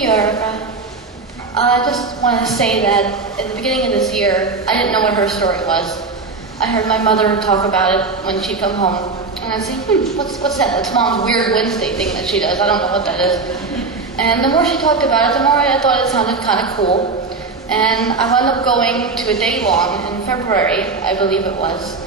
Thank you, Erica. I just want to say that at the beginning of this year, I didn't know what Herstory was. I heard my mother talk about it when she'd come home, and I'd say, what's that? That's Mom's weird Wednesday thing that she does. I don't know what that is. And the more she talked about it, the more I thought it sounded kind of cool. And I wound up going to a day-long in February, I believe it was.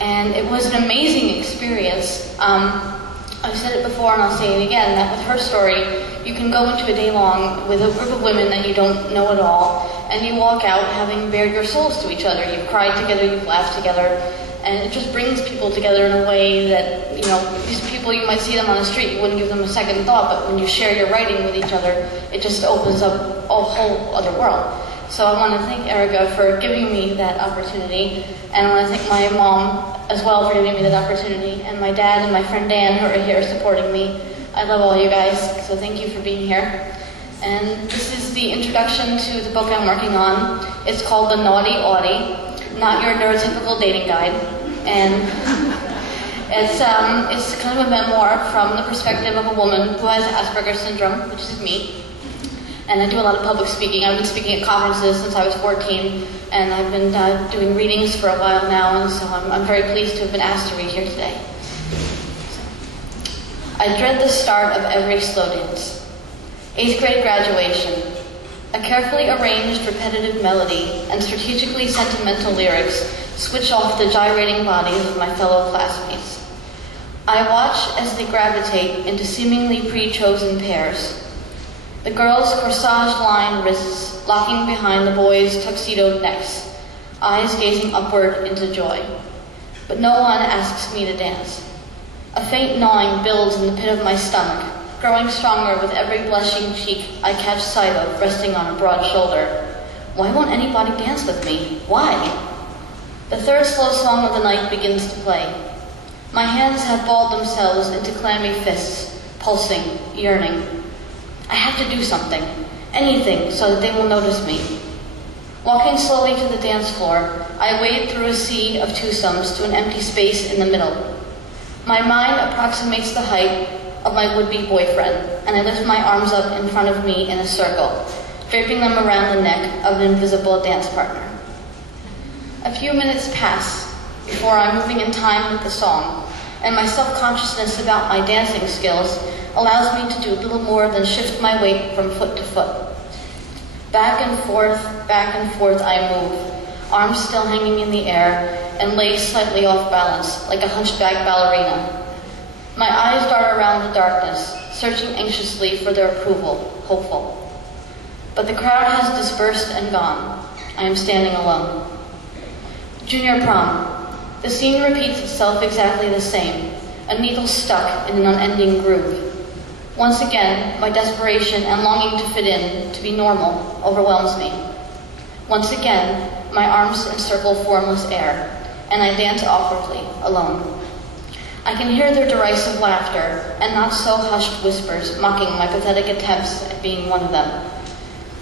And it was an amazing experience. I've said it before and I'll say it again, that with Herstory, you can go into a day-long with a group of women that you don't know at all, and you walk out having bared your souls to each other. You've cried together, you've laughed together, and it just brings people together in a way that, you know, these people, you might see them on the street, you wouldn't give them a second thought, but when you share your writing with each other, it just opens up a whole other world. So I want to thank Erica for giving me that opportunity, and I want to thank my mom as well for giving me that opportunity, and my dad and my friend Dan who are here supporting me. I love all you guys, so thank you for being here. And this is the introduction to the book I'm working on. It's called The Naughty Autie, Not Your Neurotypical Dating Guide. And it's kind of a memoir from the perspective of a woman who has Asperger's syndrome, which is me. And I do a lot of public speaking. I've been speaking at conferences since I was 14, and I've been doing readings for a while now, and so I'm very pleased to have been asked to read here today. I dread the start of every slow dance. 8th grade graduation. A carefully arranged repetitive melody and strategically sentimental lyrics switch off the gyrating bodies of my fellow classmates. I watch as they gravitate into seemingly pre-chosen pairs. The girls' corsage-lined wrists locking behind the boys' tuxedoed necks, eyes gazing upward into joy. But no one asks me to dance. A faint gnawing builds in the pit of my stomach, growing stronger with every blushing cheek I catch sight of resting on a broad shoulder. Why won't anybody dance with me? Why? The third slow song of the night begins to play. My hands have balled themselves into clammy fists, pulsing, yearning. I have to do something, anything, so that they will notice me. Walking slowly to the dance floor, I wade through a sea of twosomes to an empty space in the middle. My mind approximates the height of my would-be boyfriend, and I lift my arms up in front of me in a circle, draping them around the neck of an invisible dance partner. A few minutes pass before I'm moving in time with the song, and my self-consciousness about my dancing skills allows me to do little more than shift my weight from foot to foot. Back and forth I move, arms still hanging in the air and legs slightly off balance, like a hunchback ballerina. My eyes dart around the darkness, searching anxiously for their approval, hopeful. But the crowd has dispersed and gone. I am standing alone. Junior prom. The scene repeats itself exactly the same, a needle stuck in an unending groove. Once again, my desperation and longing to fit in, to be normal, overwhelms me. Once again, my arms encircle formless air, and I dance awkwardly, alone. I can hear their derisive laughter, and not so hushed whispers mocking my pathetic attempts at being one of them.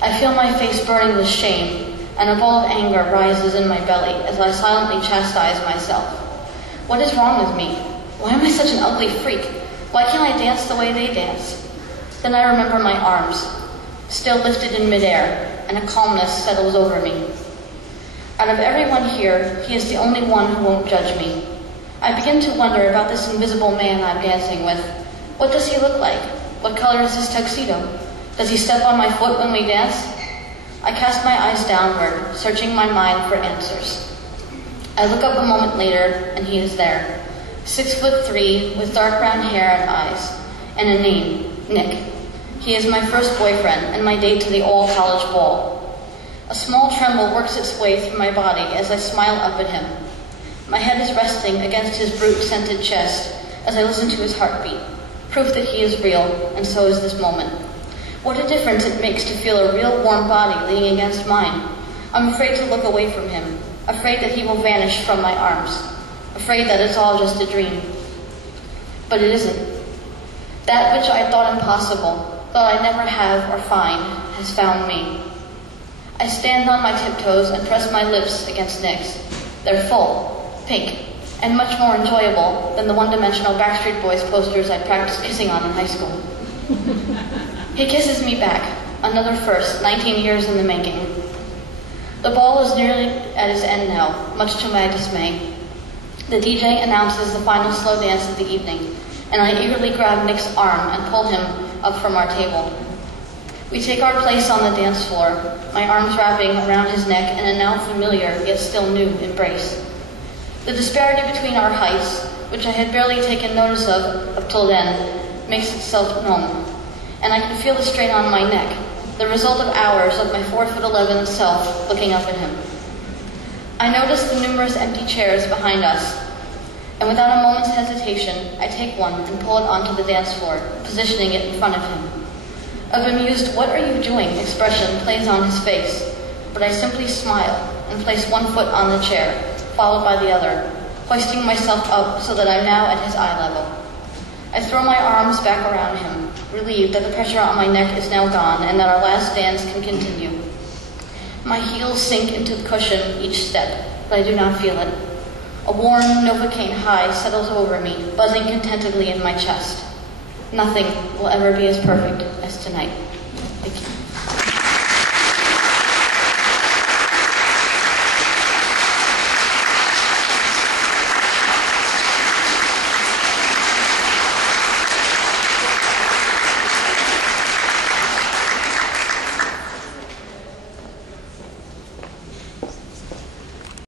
I feel my face burning with shame, and a ball of anger rises in my belly as I silently chastise myself. What is wrong with me? Why am I such an ugly freak? Why can't I dance the way they dance? Then I remember my arms, still lifted in midair, and a calmness settles over me. Out of everyone here, he is the only one who won't judge me. I begin to wonder about this invisible man I'm dancing with. What does he look like? What color is his tuxedo? Does he step on my foot when we dance? I cast my eyes downward, searching my mind for answers. I look up a moment later, and he is there. 6'3", with dark brown hair and eyes, and a name, Nick. He is my first boyfriend and my date to the all-college ball. A small tremble works its way through my body as I smile up at him. My head is resting against his brute-scented chest as I listen to his heartbeat, proof that he is real, and so is this moment. What a difference it makes to feel a real warm body leaning against mine. I'm afraid to look away from him, afraid that he will vanish from my arms. Afraid that it's all just a dream. But it isn't. That which I thought impossible, thought I'd never have or find, has found me. I stand on my tiptoes and press my lips against Nick's. They're full, pink, and much more enjoyable than the one-dimensional Backstreet Boys posters I practiced kissing on in high school. He kisses me back, Another first, 19 years in the making. The ball is nearly at its end now, much to my dismay. The DJ announces the final slow dance of the evening, and I eagerly grab Nick's arm and pull him up from our table. We take our place on the dance floor, my arms wrapping around his neck in a now familiar yet still new embrace. The disparity between our heights, which I had barely taken notice of up till then, makes itself known, and I can feel the strain on my neck, the result of hours of my 4'11" self looking up at him. I notice the numerous empty chairs behind us, and without a moment's hesitation, I take one and pull it onto the dance floor, positioning it in front of him. A bemused, "What are you doing?" expression plays on his face, but I simply smile and place one foot on the chair, followed by the other, hoisting myself up so that I'm now at his eye level. I throw my arms back around him, relieved that the pressure on my neck is now gone and that our last dance can continue. My heels sink into the cushion each step, but I do not feel it. A warm Novocaine high settles over me, buzzing contentedly in my chest. Nothing will ever be as perfect as tonight. Thank you.